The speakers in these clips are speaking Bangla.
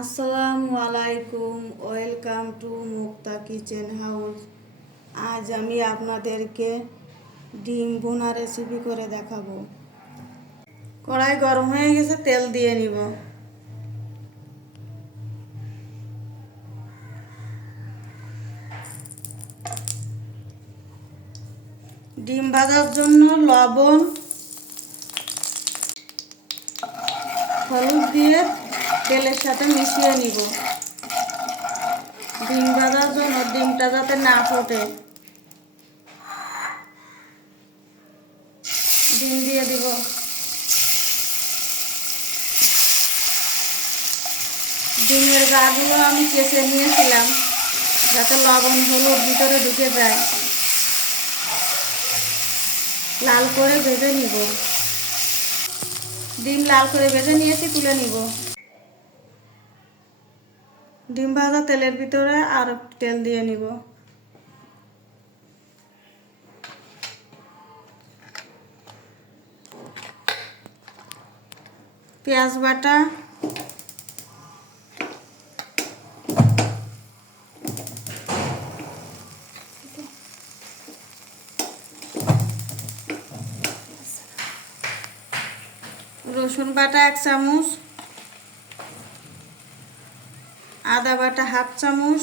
আসসালামু আলাইকুম, welcome to Mukta kitchen house. আজ আমি আপনাদেরকে ডিম বোনা রেসিপি করে দেখাবো। কড়াই গরম হয়ে গেছে, তেল দিয়ে নিব। ডিম ভাজার জন্য লবণ, হলুদ তেলের সাথে মিশিয়ে নিব। ডিম ভাজার জন্য ডিমটা যাতে না ফোটে। ডিম দিয়ে দিব। ডিমের গাগুলো আমি চেষে নিয়েছিলাম, যাতে লবণ, হলুদ ভিতরে ঢুকে যায়। লাল করে ভেজে নিব। ডিম লাল করে ভেজে নিয়েছি, তুলে নিব। ডিম ভাজা তেলের ভিতরে আর তেল দিয়ে নিব। পেঁয়াজ বাটা। রসুন বাটা এক চামচ। আদা বাটা হাফ চামচ,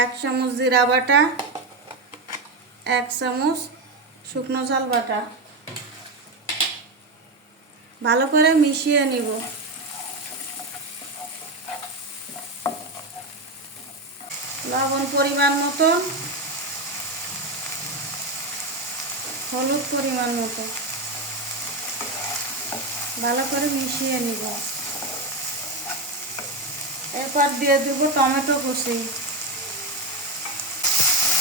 এক চামচ জিরা বাটা, এক চামচ শুকনো চাল বাটা। ভালো করে মিশিয়ে নিব। লবণ পরিমাণ মতো, হলুদ পরিমাণ মতো। ভালো করে মিশিয়ে নিব। এরপর দিয়ে দেব টমেটো কষি।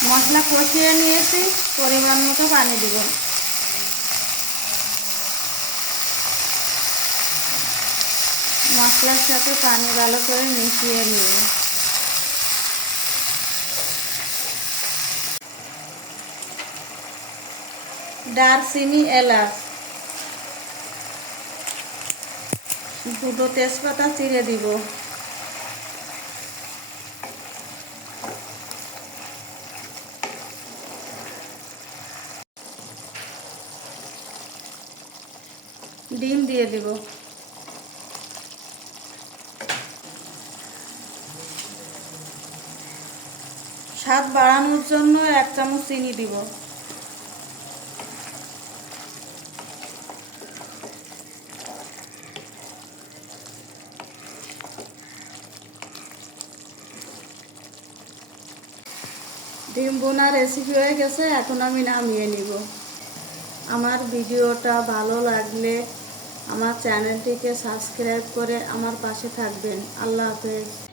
মশলা কষিয়ে নিয়েছি, পরিমাণ মতো পানি দিব। মশলার সাথে পানি ভালো করে মিশিয়ে নিব দারচিনি, এলাচ। দুটো তেজপাতা চিড়ে দিব। ডিম দিয়ে দিব। স্বাদ বাড়ানোর জন্য এক চামচ চিনি দিব। ডিম বোনা রেসিপি হয়ে গেছে, এখন আমি নামিয়ে নিব। আমার ভিডিওটা ভালো লাগলে আমার চ্যানেলটিকে সাবস্ক্রাইব করে আমার পাশে থাকবেন। আল্লাহ হাফেজ।